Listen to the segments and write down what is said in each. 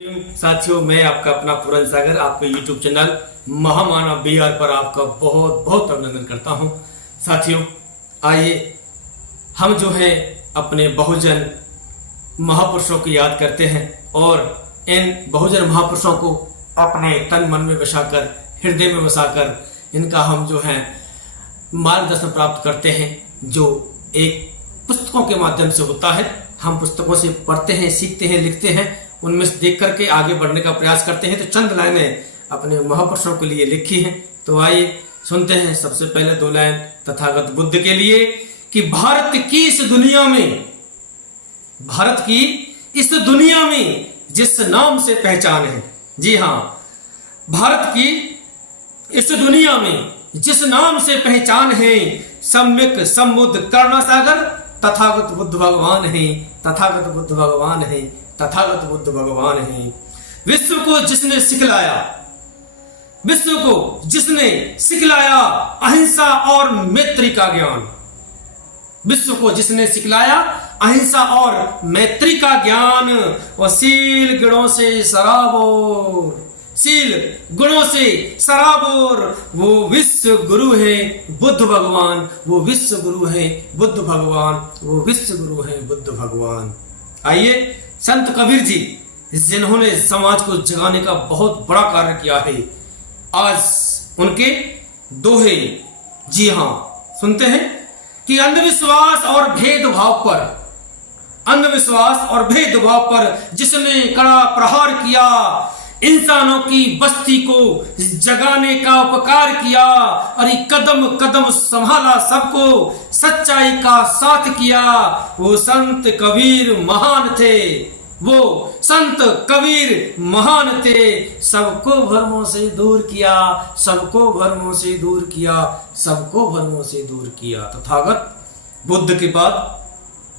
साथियों, मैं आपका अपना पूरन सागर आपके YouTube चैनल महामानव बिहार पर आपका बहुत बहुत अभिनंदन करता हूं। साथियों, आइए हम जो है अपने बहुजन महापुरुषों को याद करते हैं और इन बहुजन महापुरुषों को अपने तन मन में बसाकर, हृदय में बसाकर इनका हम जो है मार्गदर्शन प्राप्त करते हैं, जो एक पुस्तकों के माध्यम से होता है। हम पुस्तकों से पढ़ते हैं, सीखते हैं, लिखते हैं, उनमें से देख करके आगे बढ़ने का प्रयास करते हैं। तो चंद लाइनें अपने महापुरुषों के लिए लिखी हैं, तो आइए सुनते हैं। सबसे पहले दो लाइन तथागत बुद्ध के लिए कि भारत की इस दुनिया में जिस नाम से पहचान है, जी हाँ, भारत की इस दुनिया में जिस नाम से पहचान है, सम्यक समुद्र करुणा सागर तथागत बुद्ध भगवान है, तथागत बुद्ध भगवान है, तथागत बुद्ध भगवान है। विश्व को जिसने सिखलाया अहिंसा और मैत्री का ज्ञान, विश्व को जिसने सिखलाया अहिंसा और मैत्री का ज्ञान, और शील गुणों से सराबोर वो विश्व गुरु है बुद्ध भगवान, वो विश्व गुरु है बुद्ध भगवान, वो विश्व गुरु है बुद्ध भगवान। आइए, संत कबीर जी, जिन्होंने समाज को जगाने का बहुत बड़ा कार्य किया है, आज उनके दोहे, जी हां, सुनते हैं कि अंधविश्वास और भेदभाव पर जिसने कड़ा प्रहार किया, इंसानों की बस्ती को जगाने का उपकार किया, और कदम कदम संभाला सबको, सच्चाई का साथ किया, वो संत कबीर महान थे, वो संत कबीर महान थे। सबको भ्रमों से दूर किया, सबको भ्रमों से दूर किया, सबको भ्रमों से दूर किया। तथागत बुद्ध के बाद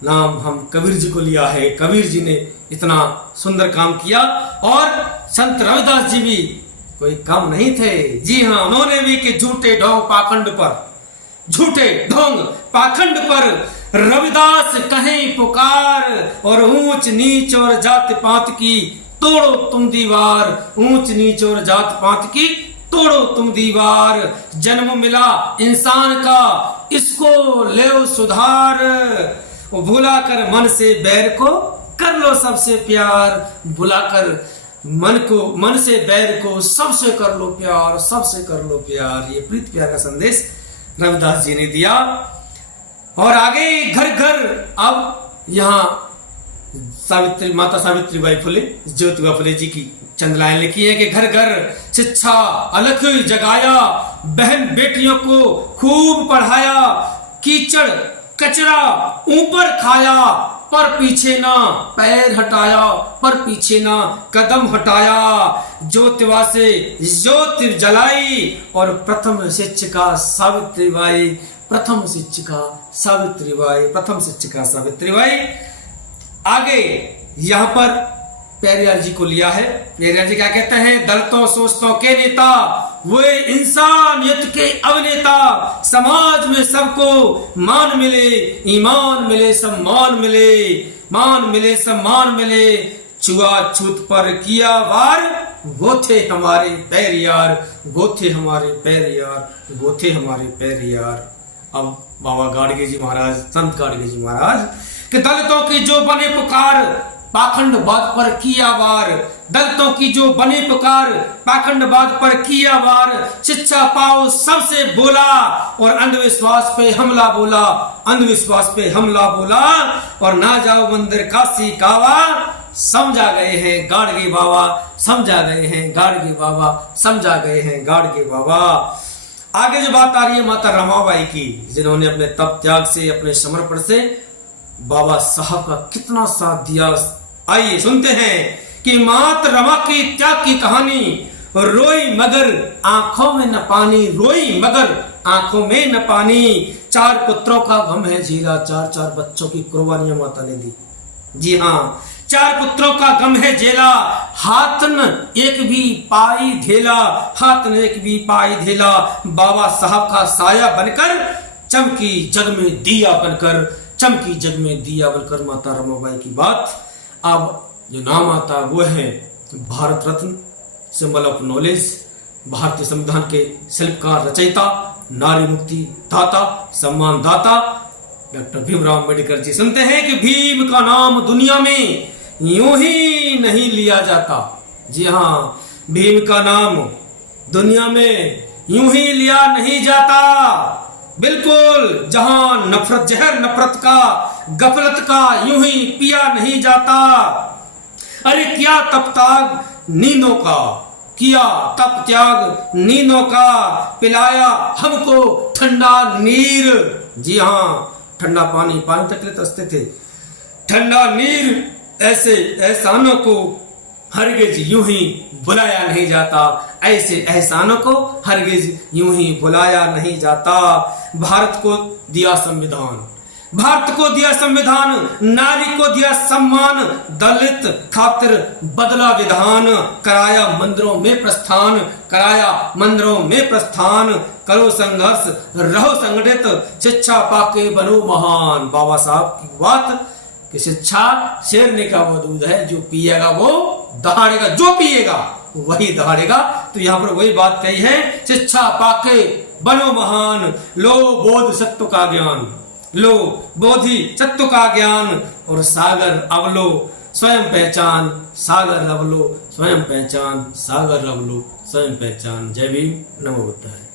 नाम हम कबीर जी को लिया है। कबीर जी ने इतना सुंदर काम किया, और संत रविदास जी भी कोई कम नहीं थे। जी हाँ, उन्होंने भी कि झूठे ढोंग पाखंड पर रविदास कहें पुकार, और ऊंच नीच और जात पात की तोड़ो तुम दीवार, ऊंच नीच और जात पात की तोड़ो तुम दीवार। जन्म मिला इंसान का, इसको ले सुधार, भुलाकर मन से बैर को कर लो सबसे प्यार, भुलाकर मन से बैर को सबसे कर लो प्यार, सबसे कर लो प्यार। ये प्रीत प्यार का संदेश रविदास जी ने दिया। और आगे घर घर, अब यहाँ माता सावित्रीबाई फुले, ज्योतिबा फुले जी की चंद लाइन लिखी है कि घर घर शिक्षा अलख जगाया, बहन बेटियों को खूब पढ़ाया, कीचड़ कचरा ऊपर खाया, पर पीछे ना पैर हटाया, पर पीछे ना कदम हटाया। ज्योतिबा से ज्योति जलाई, और प्रथम शिक्षिका सावित्रीबाई। आगे यहाँ पर पेरियार जी को लिया है। पेरियार जी क्या कहते हैं? दलितों शोषितों के नेता, वे इंसानियत के अभिनेता, समाज में सबको मान मिले, ईमान मिले, सम्मान मिले, छुआछूत पर किया वार, वो थे हमारे पैरियार, वो थे हमारे पैरियार। अब बाबा गाडगे जी महाराज, संत गाडगे जी महाराज, कि दलितों की जो बने पुकार, पाखंडवाद पर किया वार, दलितों की जो बने पुकार, पाखंडवाद पर किया वार, शिक्षा पाओ सबसे बोला, और अंधविश्वास पे हमला बोला, और ना जाओ मंदिर काशी कावा, समझा गए हैं गाडगे बाबा। आगे जो बात आ रही है माता रमाबाई की, जिन्होंने अपने तप त्याग से, अपने समर्पण से बाबा साहब का कितना साथ दिया। आइए सुनते हैं कि मात रमा की त्याग की कहानी, रोई मगर आंखों में न पानी, 4 पुत्रों का गम है झेला, 4 बच्चों की कुर्बानियां माता ने दी। जी हाँ, 4 पुत्रों का गम है झेला, हाथ न एक भी पाई धेला, बाबा साहब का साया बनकर, चमकी जग में दिया बनकर माता रमाबाई की बात। अब जो नाम आता वो है Bharat Ratna, symbol of knowledge, भारतीय संविधान के शिल्पकार, रचयिता, नारी मुक्ति दाता, सम्मान दाता डॉक्टर भीमराव अम्बेडकर जी। सुनते हैं कि भीम का नाम दुनिया में यूं ही नहीं लिया जाता। जी हाँ, भीम का नाम दुनिया में यूं ही लिया नहीं जाता। बिल्कुल, जहां नफरत, जहर नफरत का, गफलत का यूं ही पिया नहीं जाता। अरे क्या तप त्याग नींदों का, किया तप त्याग नींदों का, पिलाया हमको ठंडा नीर। जी हाँ, ठंडा पानी तक ले तरसते थे। ठंडा नीर ऐसे एहसानों को हरगिज यूं ही बुलाया नहीं जाता। ऐसे एहसानों को हरगिज यूं ही बुलाया नहीं जाता। भारत को दिया संविधान, भारत को दिया संविधान, नारी को दिया सम्मान, दलित खातिर बदला विधान, कराया मंदिरों में प्रस्थान, कराया मंदिरों में प्रस्थान। करो संघर्ष, रहो संगठित, शिक्षा पाके बनो महान। बाबा साहब की बात कि शिक्षा शेरने का वो दूध है, जो पिएगा वो दहाड़ेगा, जो पिएगा वही दहाड़ेगा। तो यहाँ पर वही बात कही है, शिक्षा पाके बनो महान, लो बोध सत्व का ज्ञान, लो बोधि सत्व का ज्ञान, और सागर अवलो स्वयं पहचान, सागर अवलो स्वयं पहचान, सागर अवलो स्वयं पहचान। जय भीम, नमो बुद्धाय।